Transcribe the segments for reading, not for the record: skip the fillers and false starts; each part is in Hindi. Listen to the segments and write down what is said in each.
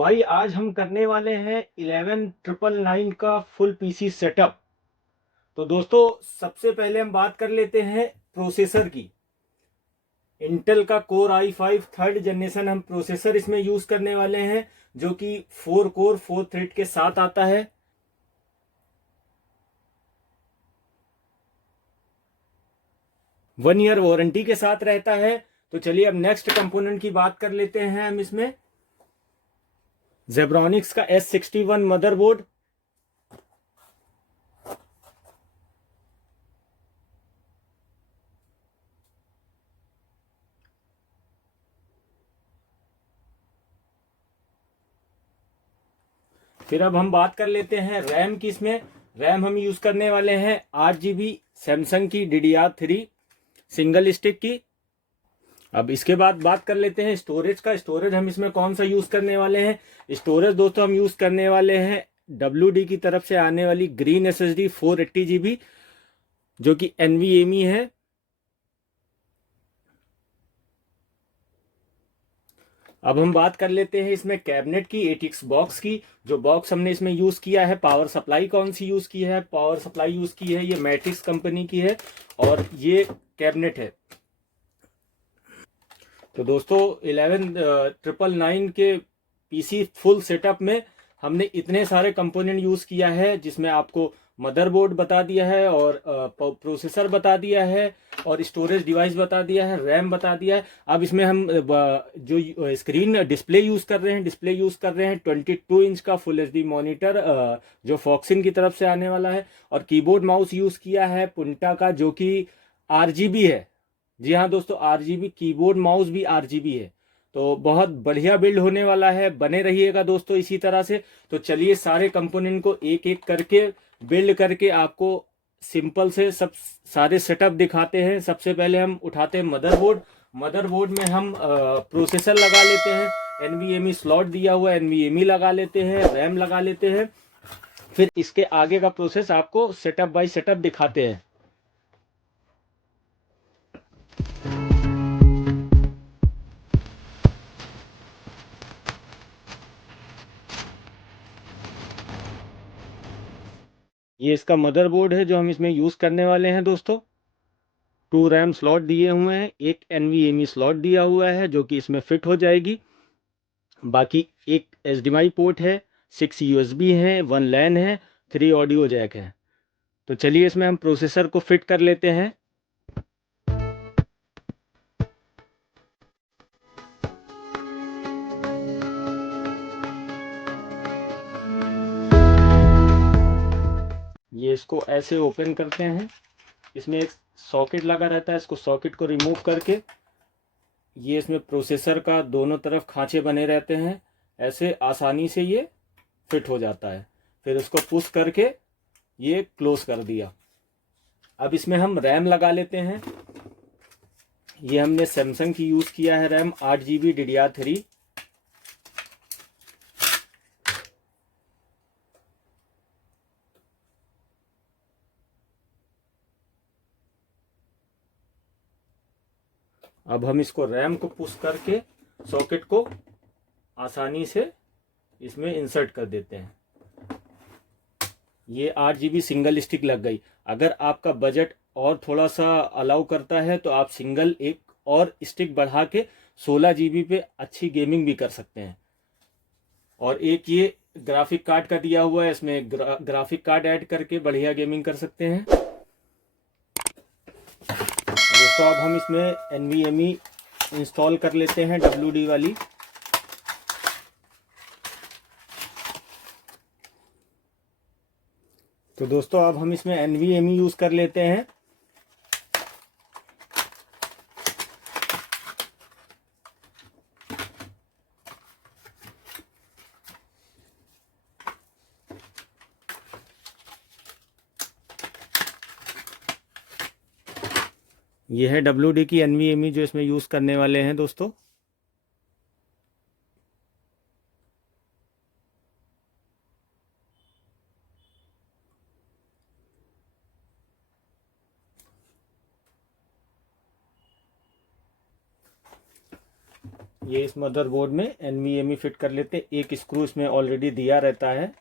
भाई आज हम करने वाले हैं 11,999 का फुल पीसी सेटअप। तो दोस्तों सबसे पहले हम बात कर लेते हैं प्रोसेसर की। इंटेल का कोर i5 थर्ड जनरेशन हम प्रोसेसर इसमें यूज करने वाले हैं, जो कि 4 कोर 4 थ्रेड के साथ आता है। वन ईयर वारंटी के साथ रहता है। तो चलिए अब नेक्स्ट कंपोनेंट की बात कर लेते हैं हम इसमें। जेब्रॉनिक्स का S61 मदरबोर्ड। फिर अब हम बात कर लेते हैं रैम की। इसमें रैम हम यूज करने वाले हैं 8 GB सैमसंग की DDR3 सिंगल स्टिक की। अब इसके बाद बात कर लेते हैं स्टोरेज का। स्टोरेज हम इसमें कौन सा यूज करने वाले हैं? स्टोरेज दोस्तों हम यूज करने वाले हैं WD की तरफ से आने वाली ग्रीन SSD 480 GB, जो कि NVMe है। अब हम बात कर लेते हैं इसमें कैबिनेट की, ATX बॉक्स की। जो बॉक्स हमने इसमें यूज किया है, पावर सप्लाई कौन सी यूज की है? पावर सप्लाई यूज की है, ये मैट्रिक्स कंपनी की है। और ये कैबिनेट है। तो दोस्तों 11,999 के पीसी फुल सेटअप में हमने इतने सारे कंपोनेंट यूज किया है, जिसमें आपको मदरबोर्ड बता दिया है, और प्रोसेसर बता दिया है, और स्टोरेज डिवाइस बता दिया है, रैम बता दिया है। अब इसमें हम जो स्क्रीन डिस्प्ले यूज कर रहे हैं, 22 इंच का फुल एचडी मॉनिटर, जो फॉक्सिन की तरफ से आने वाला है। और कीबोर्ड माउस यूज किया है पुंटा का, जो कि RGB है। जी हाँ दोस्तों, RGB कीबोर्ड माउस भी RGB है। तो बहुत बढ़िया बिल्ड होने वाला है, बने रहिएगा दोस्तों इसी तरह से। तो चलिए सारे कंपोनेंट को एक एक करके बिल्ड करके आपको सिंपल से सब सारे सेटअप दिखाते हैं। सबसे पहले हम उठाते हैं मदरबोर्ड। मदरबोर्ड में हम प्रोसेसर लगा लेते हैं, NVMe स्लॉट दिया हुआ है, NVMe लगा लेते हैं, रैम लगा लेते हैं। फिर इसके आगे का प्रोसेस आपको सेटअप बाय सेटअप दिखाते हैं। ये इसका मदरबोर्ड है जो हम इसमें यूज करने वाले हैं दोस्तों। 2 रैम स्लॉट दिए हुए हैं, एक NVMe स्लॉट दिया हुआ है जो कि इसमें फिट हो जाएगी। बाकी एक HDMI पोर्ट है, 6 USB है, 1 LAN है, 3 ऑडियो जैक है। तो चलिए इसमें हम प्रोसेसर को फिट कर लेते हैं। ये इसको ऐसे ओपन करते हैं। इसमें एक सॉकेट लगा रहता है, इसको सॉकेट को रिमूव करके ये इसमें प्रोसेसर का दोनों तरफ खांचे बने रहते हैं, ऐसे आसानी से ये फिट हो जाता है। फिर उसको पुश करके ये क्लोज कर दिया। अब इसमें हम रैम लगा लेते हैं। ये हमने सैमसंग की यूज किया है रैम, 8 GB DDR3। अब हम इसको रैम को पुश करके सॉकेट को आसानी से इसमें इंसर्ट कर देते हैं। ये 8 GB सिंगल स्टिक लग गई। अगर आपका बजट और थोड़ा सा अलाउ करता है तो आप सिंगल एक और स्टिक बढ़ा के 16 GB पे अच्छी गेमिंग भी कर सकते हैं। और एक ये ग्राफिक कार्ड का दिया हुआ है, इसमें ग्राफिक कार्ड ऐड करके बढ़िया गेमिंग कर सकते हैं दोस्तों। अब हम इसमें NVMe इंस्टॉल कर लेते हैं, WD वाली। तो दोस्तों अब हम इसमें NVMe यूज कर लेते हैं। ये है WD की NVMe जो इसमें यूज करने वाले हैं दोस्तों। ये इस मदरबोर्ड में NVMe फिट कर लेते हैं। एक स्क्रू इसमें ऑलरेडी दिया रहता है।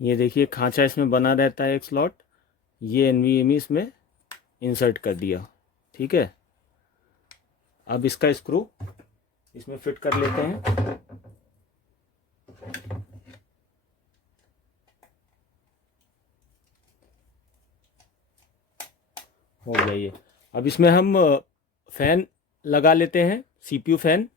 ये देखिए खांचा इसमें बना रहता है एक स्लॉट, ये NVMe इसमें इंसर्ट कर दिया। ठीक है, अब इसका स्क्रू इसमें फिट कर लेते हैं। हो गया ये। अब इसमें हम फैन लगा लेते हैं, CPU फैन।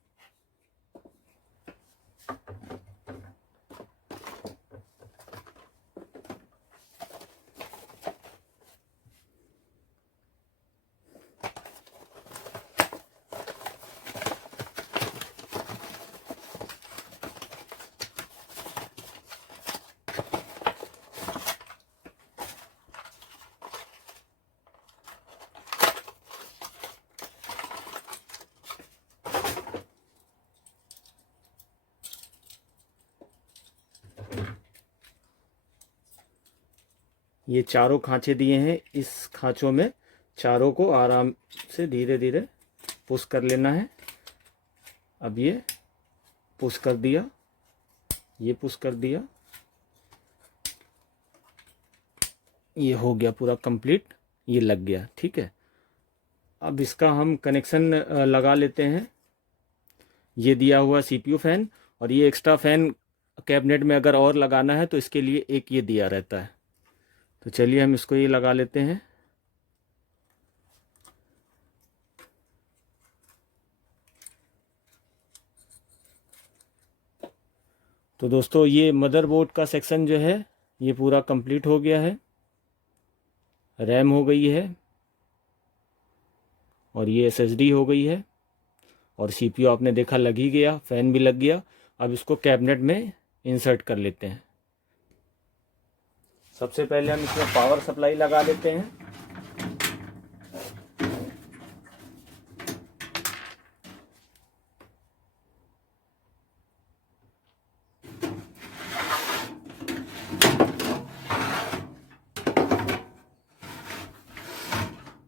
ये चारों खांचे दिए हैं, इस खांचों में चारों को आराम से धीरे धीरे पुश कर लेना है। अब ये पुश कर दिया, ये पुश कर दिया, ये हो गया पूरा कंप्लीट, ये लग गया। ठीक है, अब इसका हम कनेक्शन लगा लेते हैं। ये दिया हुआ CPU फैन, और ये एक्स्ट्रा फैन कैबिनेट में अगर और लगाना है तो इसके लिए एक ये दिया रहता है। तो चलिए हम इसको ये लगा लेते हैं। तो दोस्तों ये मदरबोर्ड का सेक्शन जो है ये पूरा कंप्लीट हो गया है। रैम हो गई है, और ये SSD हो गई है, और CPU आपने देखा लग ही गया, फैन भी लग गया। अब इसको कैबिनेट में इंसर्ट कर लेते हैं। सबसे पहले हम इसमें पावर सप्लाई लगा लेते हैं।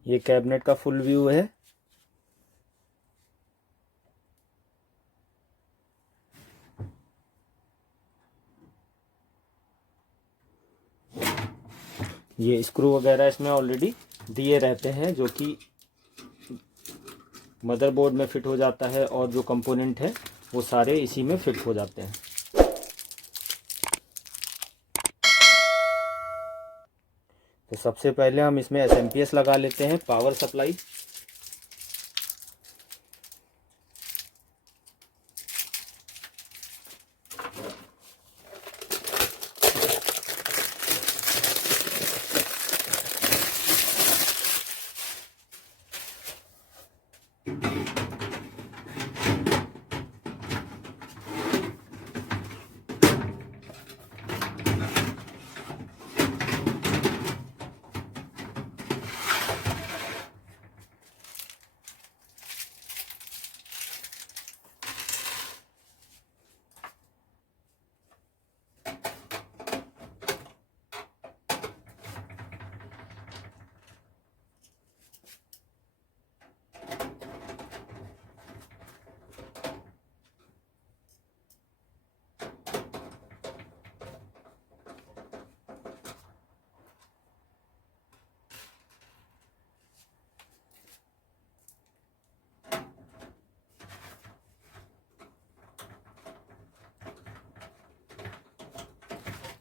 ये कैबिनेट का फुल व्यू है। ये स्क्रू वगैरह इसमें ऑलरेडी दिए रहते हैं, जो कि मदरबोर्ड में फिट हो जाता है, और जो कंपोनेंट है वो सारे इसी में फिट हो जाते हैं। तो सबसे पहले हम इसमें SMPS लगा लेते हैं, पावर सप्लाई।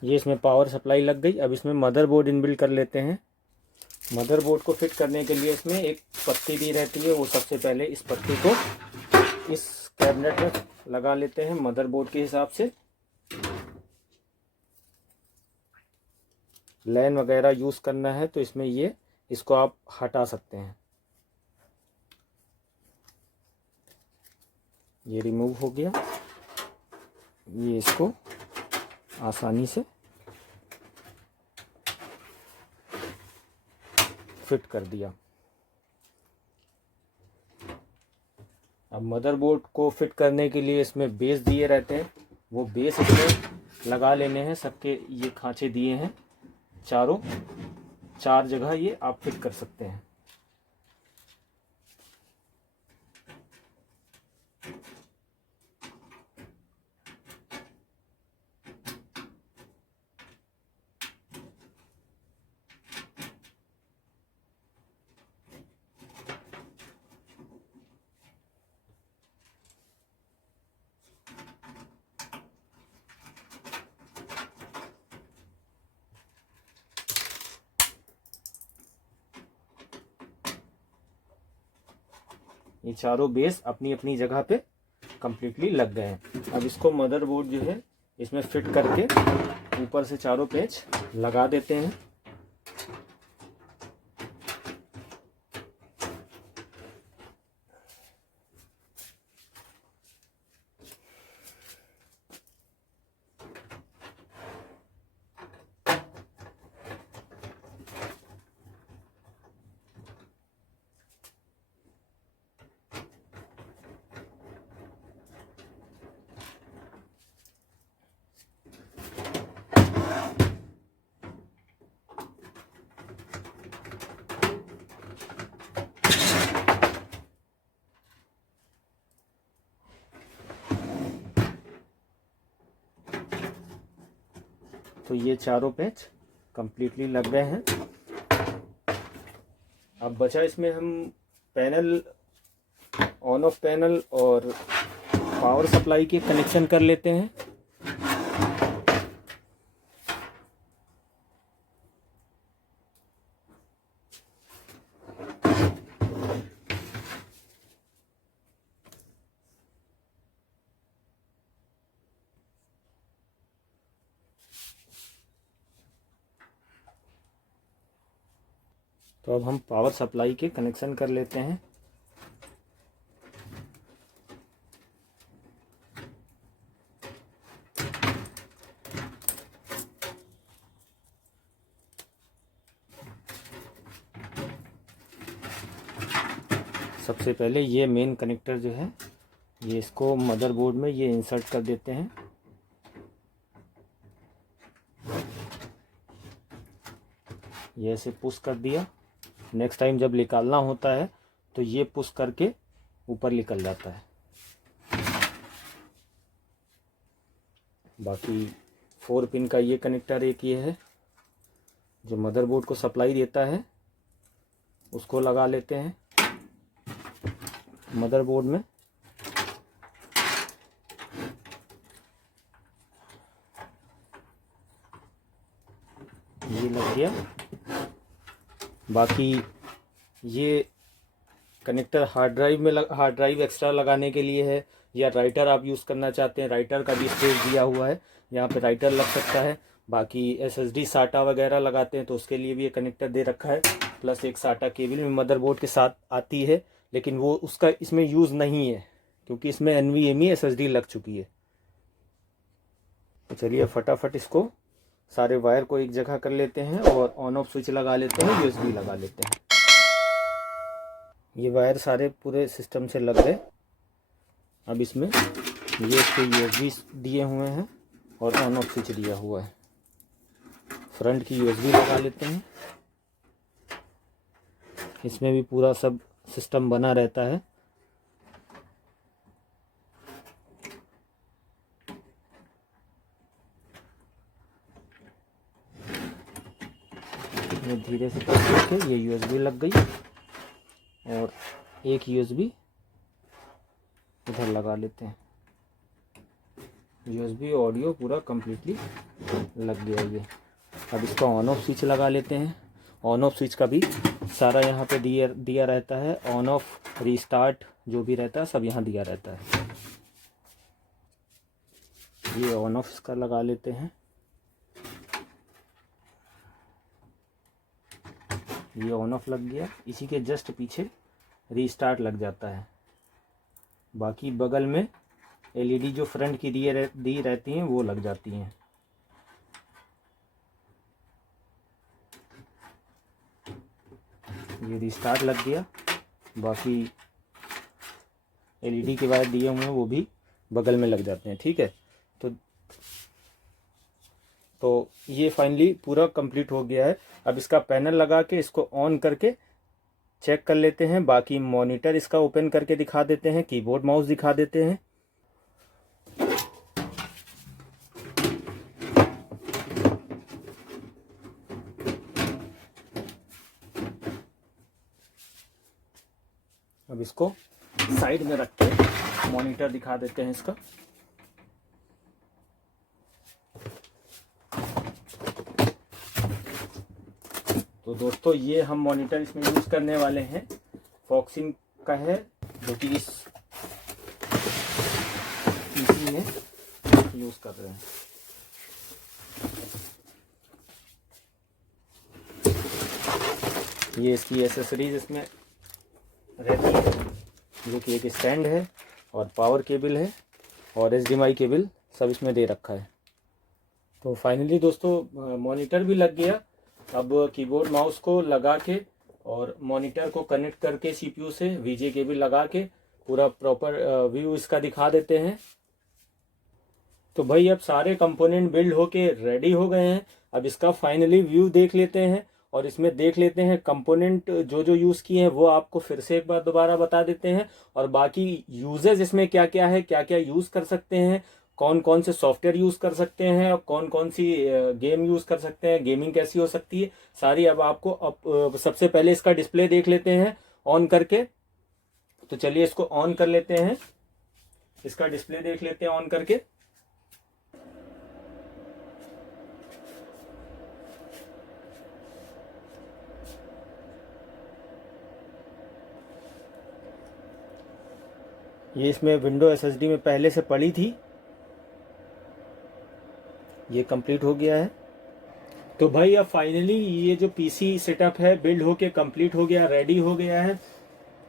ये इसमें पावर सप्लाई लग गई। अब इसमें मदरबोर्ड इनबिल्ट कर लेते हैं। मदरबोर्ड को फिट करने के लिए इसमें एक पत्ती दी रहती है, वो सबसे पहले इस पत्ती को इस कैबिनेट में लगा लेते हैं मदरबोर्ड के हिसाब से। लैन वगैरह यूज़ करना है तो इसमें ये इसको आप हटा सकते हैं। ये रिमूव हो गया, ये इसको आसानी से फिट कर दिया। अब मदरबोर्ड को फिट करने के लिए इसमें बेस दिए रहते हैं, वो बेस इसमें लगा लेने हैं। सबके ये खांचे दिए हैं चारों, 4 जगह ये आप फिट कर सकते हैं। ये चारों बेस अपनी अपनी जगह पे कंप्लीटली लग गए हैं। अब इसको मदरबोर्ड जो है इसमें फिट करके ऊपर से चारों पेच लगा देते हैं। तो ये चारों पेच कंप्लीटली लग गए हैं। अब बचा इसमें हम पैनल, ऑन ऑफ पैनल और पावर सप्लाई के कनेक्शन कर लेते हैं। तो अब हम पावर सप्लाई के कनेक्शन कर लेते हैं। सबसे पहले ये मेन कनेक्टर जो है ये इसको मदरबोर्ड में ये इंसर्ट कर देते हैं। ये ऐसे पुश कर दिया। नेक्स्ट टाइम जब निकालना होता है तो ये पुश करके ऊपर निकल जाता है। बाकी 4 पिन का ये कनेक्टर एक ये है जो मदरबोर्ड को सप्लाई देता है, उसको लगा लेते हैं मदरबोर्ड में। ये लग गया। बाकी ये कनेक्टर हार्ड ड्राइव एक्स्ट्रा लगाने के लिए है, या राइटर आप यूज़ करना चाहते हैं, राइटर का भी स्पेस दिया हुआ है, यहाँ पे राइटर लग सकता है। बाकी SSD साटा वगैरह लगाते हैं तो उसके लिए भी ये कनेक्टर दे रखा है। प्लस एक साटा केबल में मदरबोर्ड के साथ आती है, लेकिन वो उसका इसमें यूज़ नहीं है क्योंकि इसमें NVMe SSD लग चुकी है। तो चलिए फटाफट इसको सारे वायर को एक जगह कर लेते हैं और ऑन ऑफ स्विच लगा लेते हैं, USB लगा लेते हैं। ये वायर सारे पूरे सिस्टम से लग गए। अब इसमें ये इसके USB दिए हुए हैं और ऑन ऑफ स्विच दिया हुआ है। फ्रंट की USB लगा लेते हैं। इसमें भी पूरा सब सिस्टम बना रहता है। धीरे से करके ये USB लग गई और एक USB इधर लगा लेते हैं। USB ऑडियो पूरा कंप्लीटली लग गया ये। अब इसका ऑन ऑफ स्विच लगा लेते हैं। ऑन ऑफ स्विच का भी सारा यहाँ पे दिया रहता है। ऑन ऑफ रीस्टार्ट जो भी रहता है सब यहाँ दिया रहता है। ये ऑन ऑफ इसका लगा लेते हैं। ये ऑन ऑफ लग गया। इसी के जस्ट पीछे रीस्टार्ट लग जाता है। बाकी बगल में LED जो फ्रंट की दी रहती हैं वो लग जाती हैं। ये रीस्टार्ट लग गया। बाकी एलईडी के वायर दिए हुए हैं वो भी बगल में लग जाते हैं। ठीक है, तो ये फाइनली पूरा कंप्लीट हो गया है। अब इसका पैनल लगा के इसको ऑन करके चेक कर लेते हैं। बाकी मॉनिटर इसका ओपन करके दिखा देते हैं, कीबोर्ड माउस दिखा देते हैं। अब इसको साइड में रख के मॉनिटर दिखा देते हैं इसका। तो दोस्तों ये हम मॉनिटर इसमें यूज करने वाले हैं, फॉक्सिन का है, जो कि इस पीसी में यूज कर रहे हैं। ये इसकी एसेसरीज इसमें रहती है, जो कि एक स्टैंड है और पावर केबल है और HDMI केबल सब इसमें दे रखा है। तो फाइनली दोस्तों मॉनिटर भी लग गया। अब कीबोर्ड माउस को लगा के और मॉनिटर को कनेक्ट करके CPU से VGA केबल लगा के पूरा प्रॉपर व्यू इसका दिखा देते हैं। तो भाई अब सारे कंपोनेंट बिल्ड होके रेडी हो गए हैं। अब इसका फाइनली व्यू देख लेते हैं और इसमें देख लेते हैं कंपोनेंट जो जो यूज़ किए हैं वो आपको फिर से एक बार दोबारा बता देते हैं, और बाकी यूजेस इसमें क्या क्या है, क्या क्या यूज़ कर सकते हैं, कौन कौन से सॉफ्टवेयर यूज़ कर सकते हैं और कौन कौन सी गेम यूज़ कर सकते हैं, गेमिंग कैसी हो सकती है, सारी अब आपको। अब सबसे पहले इसका डिस्प्ले देख लेते हैं ऑन करके। तो चलिए इसको ऑन कर लेते हैं, इसका डिस्प्ले देख लेते हैं ऑन करके। ये इसमें विंडो SSD में पहले से पड़ी थी, ये कंप्लीट हो गया है। तो भाई अब फाइनली ये जो पीसी सेटअप है बिल्ड होके कंप्लीट हो गया, रेडी हो गया है।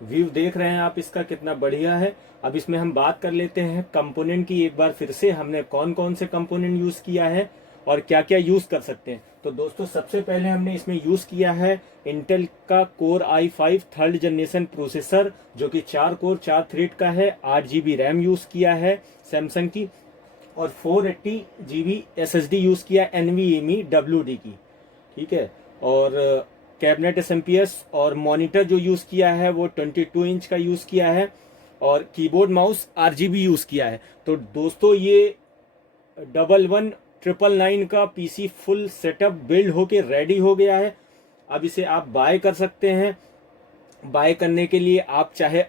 व्यू देख रहे हैं आप इसका कितना बढ़िया है। अब इसमें हम बात कर लेते हैं कंपोनेंट की एक बार फिर से, हमने कौन कौन से कंपोनेंट यूज किया है और क्या क्या यूज कर सकते हैं। तो दोस्तों सबसे पहले हमने इसमें यूज किया है इंटेल का Core i5 3rd generation processor, जो कि 4 कोर 4 थ्रेड का है। 8 GB रैम यूज किया है सैमसंग की, और 480 GB SSD यूज किया NVMe WD की। ठीक है, और कैबिनेट SMPS और मॉनिटर जो यूज किया है वो 22 इंच का यूज किया है, और कीबोर्ड माउस RGB यूज किया है। तो दोस्तों ये 11,999 का पीसी फुल सेटअप बिल्ड होके रेडी हो गया है। अब इसे आप बाय कर सकते हैं। बाय करने के लिए आप चाहे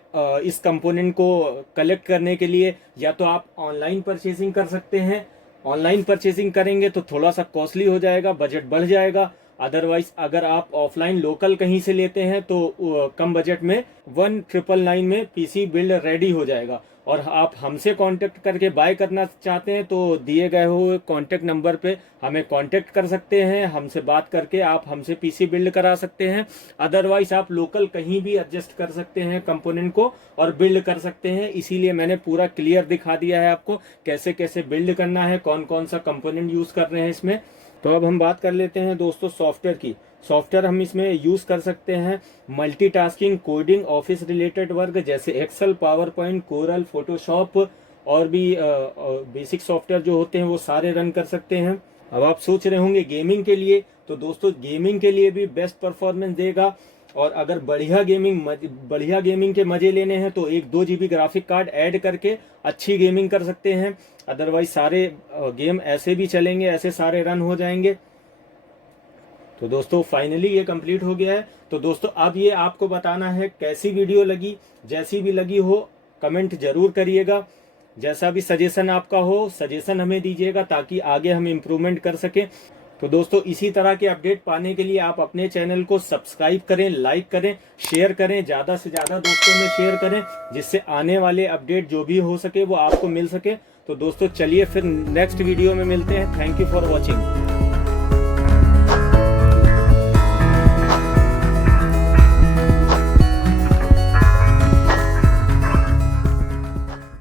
इस कंपोनेंट को कलेक्ट करने के लिए या तो आप ऑनलाइन परचेसिंग कर सकते हैं। ऑनलाइन परचेसिंग करेंगे तो थोड़ा सा कॉस्टली हो जाएगा, बजट बढ़ जाएगा। अदरवाइज अगर आप ऑफलाइन लोकल कहीं से लेते हैं तो कम बजट में 1,999 में पीसी बिल्ड रेडी हो जाएगा। और आप हमसे कांटेक्ट करके बाय करना चाहते हैं तो दिए गए हुए कांटेक्ट नंबर पे हमें कांटेक्ट कर सकते हैं। हमसे बात करके आप हमसे पीसी बिल्ड करा सकते हैं। अदरवाइज आप लोकल कहीं भी एडजस्ट कर सकते हैं कंपोनेंट को और बिल्ड कर सकते हैं। इसीलिए मैंने पूरा क्लियर दिखा दिया है आपको कैसे कैसे बिल्ड करना है, कौन कौन सा कंपोनेंट यूज कर रहे हैं इसमें। तो अब हम बात कर लेते हैं दोस्तों सॉफ्टवेयर की। सॉफ्टवेयर हम इसमें यूज कर सकते हैं multitasking, coding, office related work जैसे Excel, PowerPoint, Corel, Photoshop और भी बेसिक सॉफ्टवेयर जो होते हैं वो सारे रन कर सकते हैं। अब आप सोच रहे होंगे गेमिंग के लिए, तो दोस्तों गेमिंग के लिए भी बेस्ट परफॉर्मेंस देगा। और अगर बढ़िया गेमिंग के मजे लेने हैं तो एक 2 GB ग्राफिक कार्ड ऐड करके अच्छी गेमिंग कर सकते हैं। अदरवाइज सारे गेम ऐसे भी चलेंगे, ऐसे सारे रन हो जाएंगे। तो दोस्तों फाइनली ये कंप्लीट हो गया है। तो दोस्तों अब ये आपको बताना है कैसी वीडियो लगी। जैसी भी लगी हो कमेंट जरूर करिएगा। जैसा भी सजेशन आपका हो सजेशन हमें दीजिएगा ताकि आगे हम इम्प्रूवमेंट कर सकें। तो दोस्तों इसी तरह के अपडेट पाने के लिए आप अपने चैनल को सब्सक्राइब करें, लाइक करें, शेयर करें, ज़्यादा से ज़्यादा दोस्तों में शेयर करें, जिससे आने वाले अपडेट जो भी हो सके वो आपको मिल सके। तो दोस्तों चलिए फिर नेक्स्ट वीडियो में मिलते हैं। Thank you for watching.